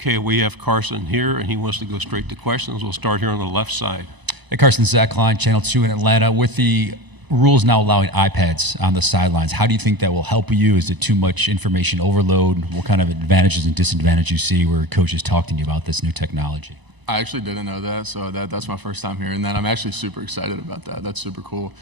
Okay, we have Carson here, and he wants to go straight to questions. We'll start here on the left side. Hey, Carson, Zach Klein, Channel 2 in Atlanta. With the rules now allowing iPads on the sidelines, how do you think that will help you? Is it too much information overload? What kind of advantages and disadvantages you see where coaches talk to you about this new technology? I actually didn't know that, so that's my first time hearing that. I'm actually super excited about that. That's super cool.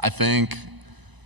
I think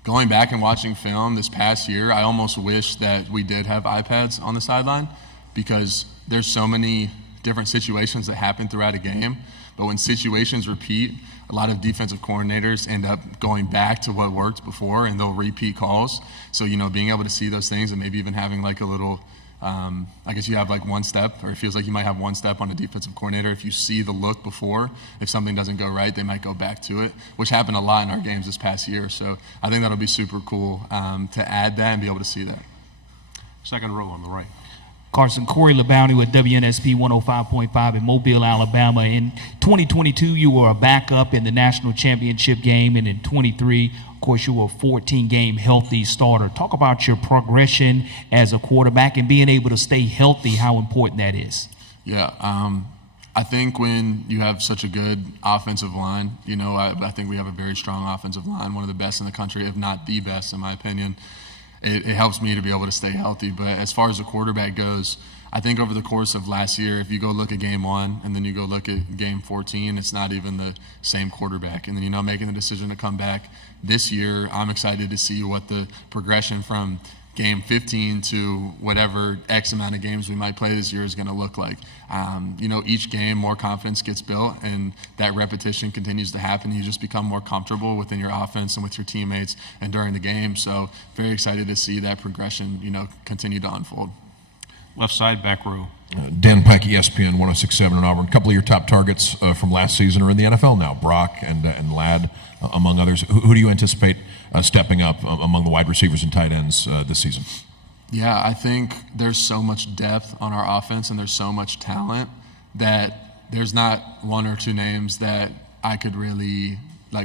going back and watching film this past year, I almost wish that we did have iPads on the sideline because there's so many different situations that happen throughout a game. But when situations repeat, a lot of defensive coordinators end up going back to what worked before, and they'll repeat calls. So, being able to see those things and maybe even having like a little, I guess you have like one step, or it feels like you might have one step on a defensive coordinator. If you see the look before, if something doesn't go right, they might go back to it, which happened a lot in our games this past year. So I think that'll be super cool to add that and be able to see that. Second row on the right. Carson, Corey LeBounty with WNSP 105.5 in Mobile, Alabama. In 2022, you were a backup in the national championship game, and in 23, of course, you were a 14-game healthy starter. Talk about your progression as a quarterback and being able to stay healthy, how important that is. Yeah, I think when you have such a good offensive line, I think we have a very strong offensive line, one of the best in the country, if not the best, in my opinion. It helps me to be able to stay healthy. But as far as the quarterback goes, I think over the course of last year, if you go look at game 1 and then you go look at game 14, it's not even the same quarterback. And then, making the decision to come back this year, I'm excited to see what the progression from game 15 to whatever X amount of games we might play this year is going to look like. Each game, more confidence gets built, and that repetition continues to happen. You just become more comfortable within your offense and with your teammates and during the game. So very excited to see that progression, continue to unfold. Left side, back row. Dan Peck, ESPN 106.7 in Auburn. A couple of your top targets from last season are in the NFL now, Brock and Ladd, among others. Who do you anticipate stepping up among the wide receivers and tight ends this season? Yeah, I think there's so much depth on our offense and there's so much talent that there's not one or two names that I could really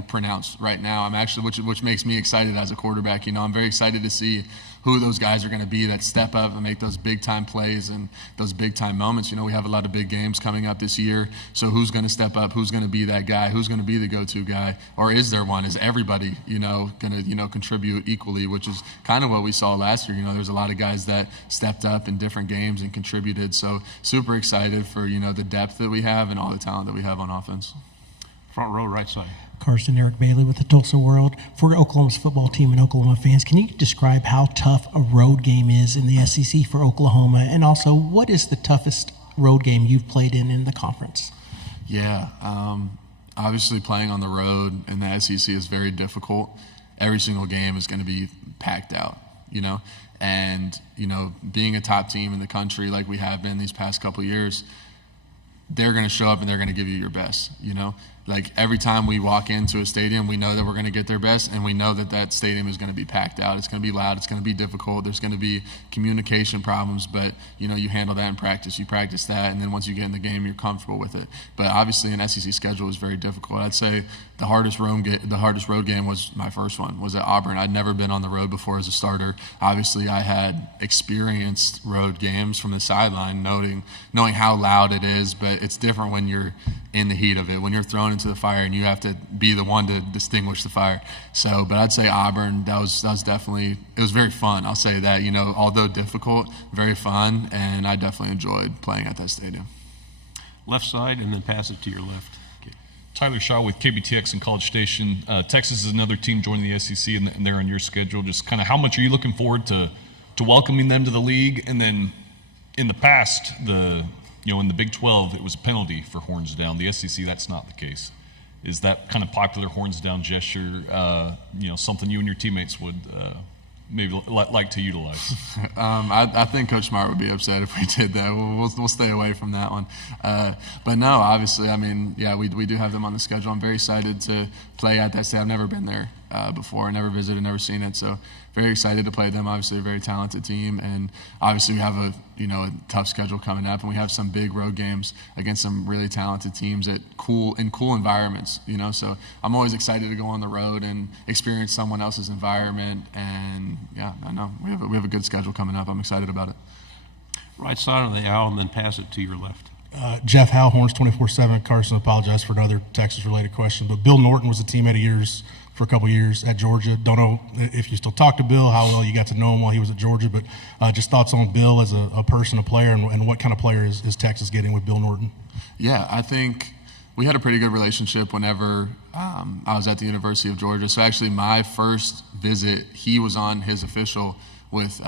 pronounce right now. I'm actually, which makes me excited as a quarterback. I'm very excited to see who those guys are going to be that step up and make those big time plays and those big time moments. We have a lot of big games coming up this year. So who's going to step up? Who's going to be that guy? Who's going to be the go-to guy? Or is there one? Is everybody, going to, contribute equally, which is kind of what we saw last year. There's a lot of guys that stepped up in different games and contributed. So super excited for, the depth that we have and all the talent that we have on offense. Front row, right side. Carson, Eric Bailey with the Tulsa World. For Oklahoma's football team and Oklahoma fans, can you describe how tough a road game is in the SEC for Oklahoma? And also, what is the toughest road game you've played in the conference? Yeah, obviously playing on the road in the SEC is very difficult. Every single game is going to be packed out, And, being a top team in the country like we have been these past couple of years, they're going to show up and they're going to give you your best, Every time we walk into a stadium, we know that we're going to get their best, and we know that that stadium is going to be packed out. It's going to be loud. It's going to be difficult. There's going to be communication problems, but, you handle that in practice. You practice that, and then once you get in the game, you're comfortable with it. But obviously an SEC schedule is very difficult. I'd say the hardest road game was my first one, was at Auburn. I'd never been on the road before as a starter. Obviously, I had experienced road games from the sideline, knowing how loud it is, but it's different when you're in the heat of it, when you're thrown into the fire and you have to be the one to distinguish the fire. So, but I'd say Auburn, that was definitely, it was very fun. I'll say that, although difficult, very fun, and I definitely enjoyed playing at that stadium. Left side, and then pass it to your left. Tyler Shaw with KBTX and College Station. Texas is another team joining the SEC, and they're on your schedule. Just kind of how much are you looking forward to welcoming them to the league? And then in the past, in the Big 12, it was a penalty for horns down. The SEC, that's not the case. Is that kind of popular horns down gesture, something you and your teammates would maybe like to utilize? I think Coach Smart would be upset if we did that. We'll stay away from that one. But no, obviously, we do have them on the schedule. I'm very excited to play at that state. I've never been there before. I never visited, never seen it. So very excited to play them. Obviously, a very talented team, and obviously we have a tough schedule coming up, and we have some big road games against some really talented teams in cool environments. So I'm always excited to go on the road and experience someone else's environment. And yeah, I know we have a good schedule coming up. I'm excited about it. Right side of the aisle and then pass it to your left. Jeff Howell, Horns 24/7. Carson, apologize for another Texas-related question, but Bill Norton was a teammate of yours for a couple years at Georgia. Don't know if you still talk to Bill, how well you got to know him while he was at Georgia, but just thoughts on Bill as a person, a player, and what kind of player is Texas getting with Bill Norton? Yeah, I think we had a pretty good relationship whenever I was at the University of Georgia. So actually my first visit, he was on his official with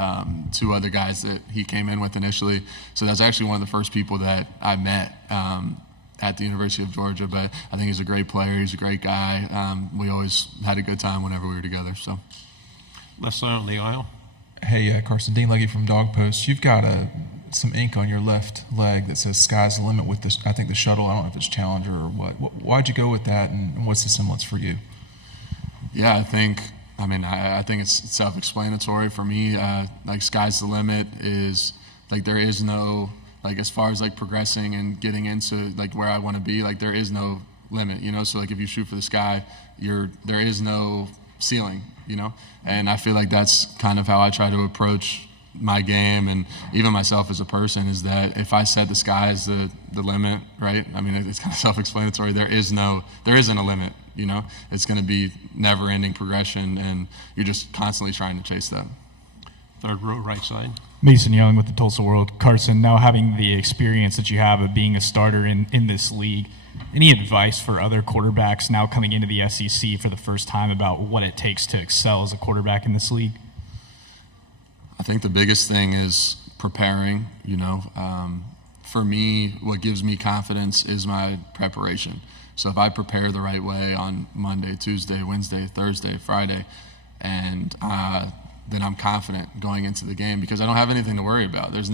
two other guys that he came in with initially. So that's actually one of the first people that I met at the University of Georgia. But I think he's a great player. He's a great guy. We always had a good time whenever we were together. So Left side on the aisle. Hey, Carson, Dean Legge from Dog Post. You've got some ink on your left leg that says "Sky's the limit" with this. I think the shuttle. I don't know if it's Challenger or what. Why'd you go with that, and what's the semblance for you? yeah, I think it's self-explanatory for me. Like sky's the limit is like there is no like as far as like progressing and getting into like where I want to be. Like there is no limit, you know. So like if you shoot for the sky, there is no ceiling, you know. And I feel like that's kind of how I try to approach my game and even myself as a person, is that if I said the sky is the limit, right? I mean, it's kind of self-explanatory. There isn't a limit, you know. It's going to be never-ending progression, and you're just constantly trying to chase that. Third row, right side. Mason Young with the Tulsa World. Carson, now having the experience that you have of being a starter in this league, any advice for other quarterbacks now coming into the SEC for the first time about what it takes to excel as a quarterback in this league? I think the biggest thing is preparing, you know. For me, what gives me confidence is my preparation. So if I prepare the right way on Monday, Tuesday, Wednesday, Thursday, Friday, and then I'm confident going into the game because I don't have anything to worry about. There's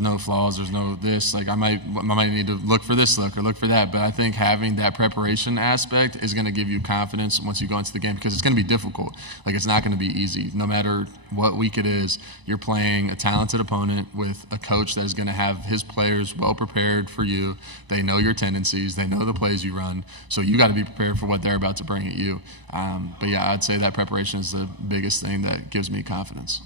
no flaws, there's no this. Like I might need to look for this look or look for that, but I think having that preparation aspect is going to give you confidence once you go into the game because it's going to be difficult. Like it's not going to be easy. No matter what week it is, you're playing a talented opponent with a coach that is going to have his players well prepared for you. They know your tendencies, they know the plays you run, so you got to be prepared for what they're about to bring at you. But yeah, I'd say that preparation is the biggest thing that gives me confidence.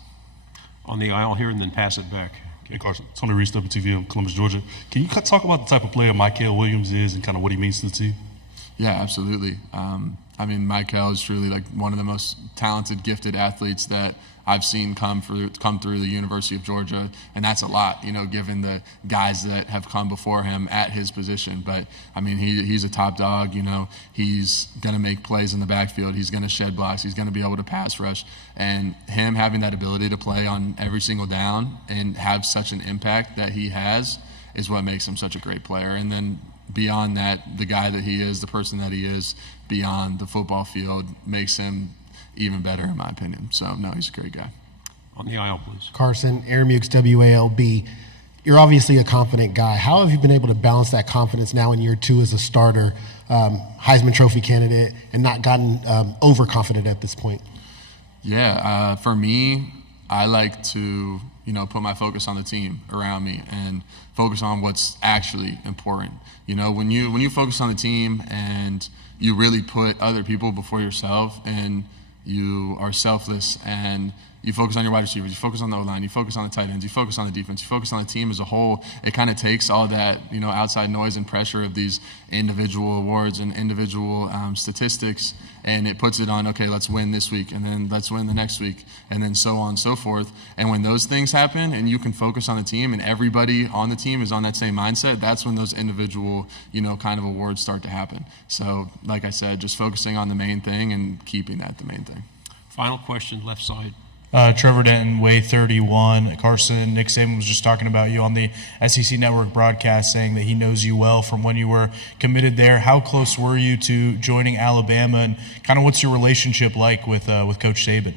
On the aisle here and then pass it back. Hey Carson, Tony Reese, WTVM, Columbus, Georgia. Can you talk about the type of player Michael Williams is and kind of what he means to the team? Yeah, absolutely. I mean, Michael is truly like one of the most talented, gifted athletes that I've seen come through the University of Georgia, and that's a lot, you know, given the guys that have come before him at his position. But I mean, he's a top dog. You know, he's going to make plays in the backfield. He's going to shed blocks. He's going to be able to pass rush, and him having that ability to play on every single down and have such an impact that he has is what makes him such a great player. And then beyond that, the guy that he is, the person that he is beyond the football field makes him even better, in my opinion. So, no, he's a great guy. On the aisle, please. Carson, Aaron Mukes, WALB. You're obviously a confident guy. How have you been able to balance that confidence now in year two as a starter, Heisman Trophy candidate, and not gotten overconfident at this point? Yeah, for me, I like to, you know, put my focus on the team around me and focus on what's actually important. You know, when you focus on the team and you really put other people before yourself and you are selfless and you focus on your wide receivers, you focus on the O-line, you focus on the tight ends, you focus on the defense, you focus on the team as a whole, it kind of takes all that, you know, outside noise and pressure of these individual awards and individual statistics, and it puts it on, okay, let's win this week, and then let's win the next week, and then so on and so forth. And when those things happen and you can focus on the team and everybody on the team is on that same mindset, that's when those individual, you know, kind of awards start to happen. So, like I said, just focusing on the main thing and keeping that the main thing. Final question, left side. Trevor Denton, Way 31. Carson, Nick Saban was just talking about you on the SEC Network broadcast, saying that he knows you well from when you were committed there. How close were you to joining Alabama, and kind of what's your relationship like with Coach Saban?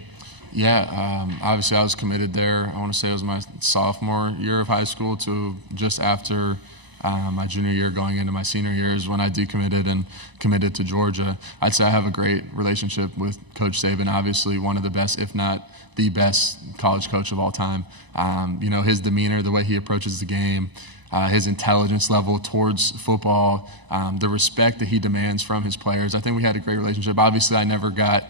Yeah, obviously I was committed there. I want to say it was my sophomore year of high school to just after my junior year going into my senior year is when I decommitted and committed to Georgia. I'd say I have a great relationship with Coach Saban, obviously one of the best, if not the best college coach of all time. You know, his demeanor, the way he approaches the game, his intelligence level towards football, the respect that he demands from his players. I think we had a great relationship. Obviously, I never got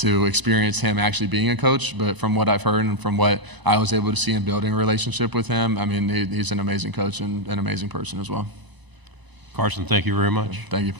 to experience him actually being a coach, but from what I've heard and from what I was able to see in building a relationship with him, I mean, he's an amazing coach and an amazing person as well. Carson, thank you very much. Thank you.